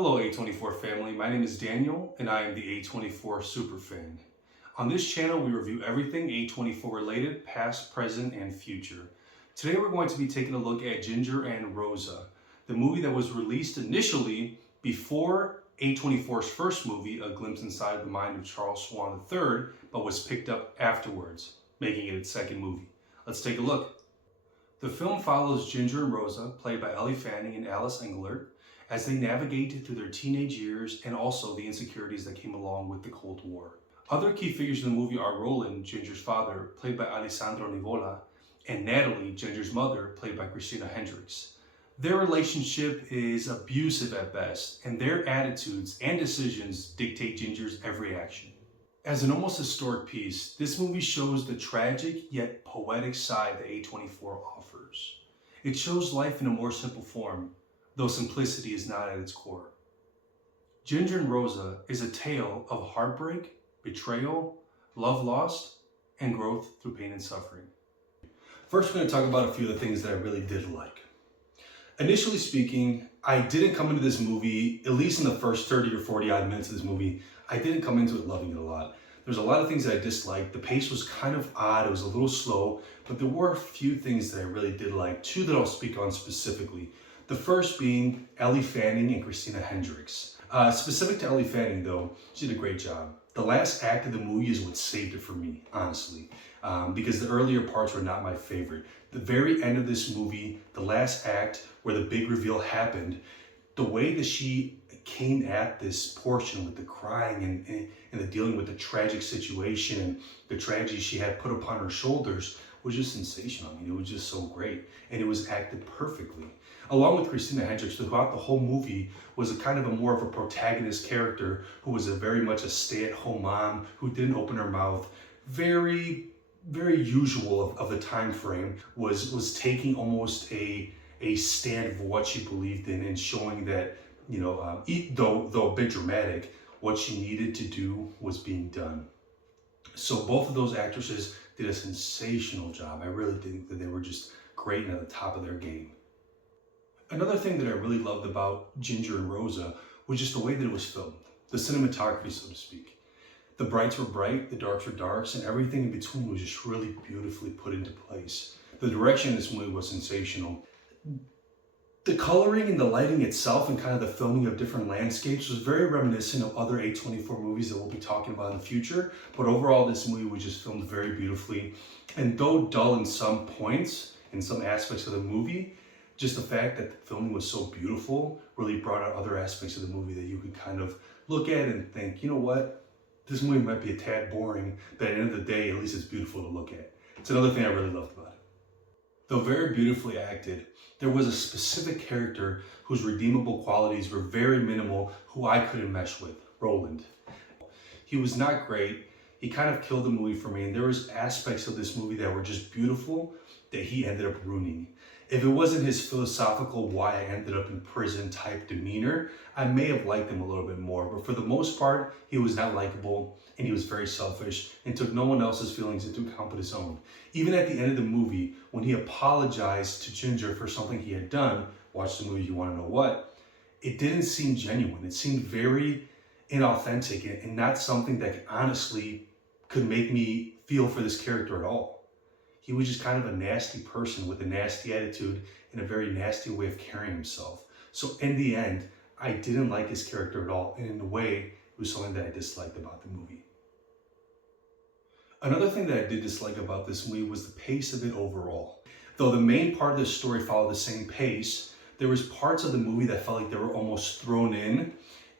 Hello A24 family, my name is Daniel and I am the A24 Superfan. On this channel we review everything A24 related, past, present, and future. Today we're going to be taking a look at Ginger and Rosa, the movie that was released initially before A24's first movie, A Glimpse Inside the Mind of Charles Schwann III, but was picked up afterwards, making it its second movie. Let's take a look. The film follows Ginger and Rosa, played by Ellie Fanning and Alice Englert, as they navigate through their teenage years and also the insecurities that came along with the Cold War. Other key figures in the movie are Roland, Ginger's father, played by Alessandro Nivola, and Natalie, Ginger's mother, played by Christina Hendricks. Their relationship is abusive at best, and their attitudes and decisions dictate Ginger's every action. As an almost historic piece, this movie shows the tragic yet poetic side that A24 offers. It shows life in a more simple form, though simplicity is not at its core. Ginger and Rosa is a tale of heartbreak, betrayal, love lost, and growth through pain and suffering. First, we're going to talk about a few of the things that I really did like. Initially speaking, I didn't come into this movie, at least in the first 30 or 40 odd minutes of this movie, I didn't come into it loving it a lot. There's a lot of things that I disliked. The pace was kind of odd, it was a little slow, but there were a few things that I really did like, two that I'll speak on specifically. The first being Ellie Fanning and Christina Hendricks. Specific to Ellie Fanning though, she did a great job. The last act of the movie is what saved it for me, honestly, because the earlier parts were not my favorite. The very end of this movie, the last act where the big reveal happened, the way that she came at this portion with the crying and the dealing with the tragic situation and the tragedy she had put upon her shoulders was just sensational. I mean, it was just so great, and it was acted perfectly. Along with Christina Hendricks, throughout the whole movie was a kind of a more of a protagonist character who was very much a stay-at-home mom who didn't open her mouth. Very usual of the time frame, was taking almost a stand for what she believed in and showing that, you know, though a bit dramatic, what she needed to do was being done. So both of those actresses did a sensational job. I really think that they were just great and at the top of their game. Another thing that I really loved about Ginger and Rosa was just the way that it was filmed, the cinematography, so to speak. The brights were bright, the darks were darks, and everything in between was just really beautifully put into place. The direction in this movie was sensational. The coloring and the lighting itself and kind of the filming of different landscapes was very reminiscent of other A24 movies that we'll be talking about in the future, but overall this movie was just filmed very beautifully. And though dull in some points, in some aspects of the movie, just the fact that the filming was so beautiful really brought out other aspects of the movie that you could kind of look at and think, you know what, this movie might be a tad boring, but at the end of the day, at least it's beautiful to look at. It's another thing I really loved about it. Though very beautifully acted, there was a specific character whose redeemable qualities were very minimal, who I couldn't mesh with, Roland. He was not great. He kind of killed the movie for me, and there was aspects of this movie that were just beautiful that he ended up ruining. If it wasn't his philosophical why I ended up in prison type demeanor, I may have liked him a little bit more, but for the most part, he was not likable and he was very selfish and took no one else's feelings into account but his own. Even at the end of the movie, when he apologized to Ginger for something he had done, watch the movie if you want to know what, it didn't seem genuine. It seemed very inauthentic and not something that honestly could make me feel for this character at all. He was just kind of a nasty person with a nasty attitude and a very nasty way of carrying himself. So in the end, I didn't like his character at all. And in a way, it was something that I disliked about the movie. Another thing that I did dislike about this movie was the pace of it overall. Though the main part of the story followed the same pace, there was parts of the movie that felt like they were almost thrown in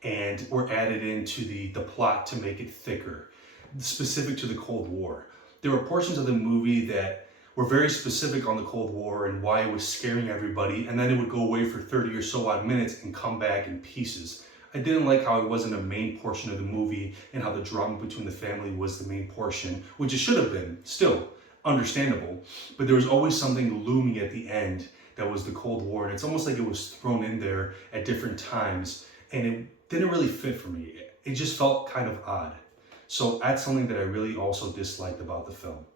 and were added into the plot to make it thicker, specific to the Cold War. There were portions of the movie that were very specific on the Cold War and why it was scaring everybody, and then it would go away for 30 or so odd minutes and come back in pieces. I didn't like how it wasn't a main portion of the movie and how the drama between the family was the main portion, which it should have been, still understandable. But there was always something looming at the end that was the Cold War, and it's almost like it was thrown in there at different times, and it didn't really fit for me. It just felt kind of odd. So that's something that I really also disliked about the film.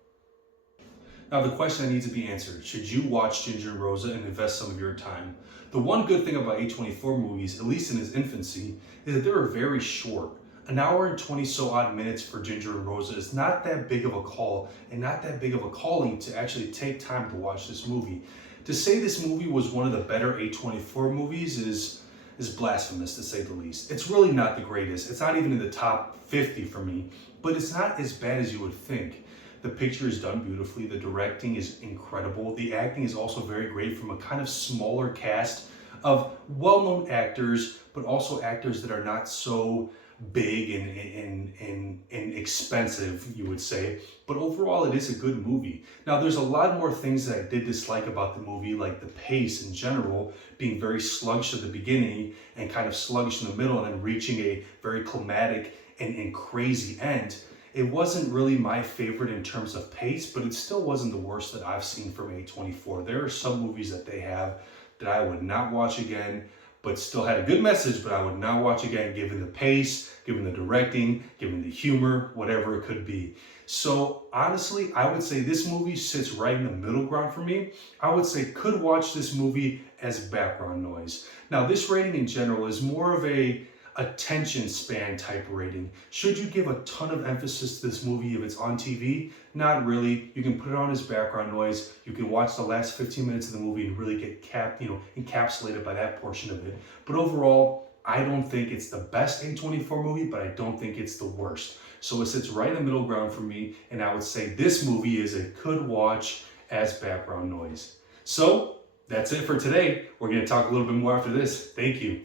Now the question that needs to be answered, should you watch Ginger and Rosa and invest some of your time? The one good thing about A24 movies, at least in its infancy, is that they were very short. An hour and 20 so odd minutes for Ginger and Rosa is not that big of a call and not that big of a calling to actually take time to watch this movie. To say this movie was one of the better A24 movies is blasphemous, to say the least. It's really not the greatest. It's not even in the top 50 for me, but it's not as bad as you would think. The picture is done beautifully. The directing is incredible. The acting is also very great from a kind of smaller cast of well-known actors, but also actors that are not so big and expensive, you would say. But overall, it is a good movie. Now, there's a lot more things that I did dislike about the movie, like the pace in general, being very sluggish at the beginning and kind of sluggish in the middle, and then reaching a very climatic and crazy end. It wasn't really my favorite in terms of pace, but it still wasn't the worst that I've seen from A24. There are some movies that they have that I would not watch again, but still had a good message, but I would not watch again, given the pace, given the directing, given the humor, whatever it could be. So honestly, I would say this movie sits right in the middle ground for me. I would say could watch this movie as background noise. Now, this rating in general is more of a attention span type rating. Should you give a ton of emphasis to this movie if it's on TV? Not really. You can put it on as background noise. You can watch the last 15 minutes of the movie and really get encapsulated by that portion of it. But overall, I don't think it's the best A24 movie, but I don't think it's the worst. So it sits right in the middle ground for me, and I would say this movie is a could watch as background noise. So that's it for today. We're going to talk a little bit more after this. Thank you.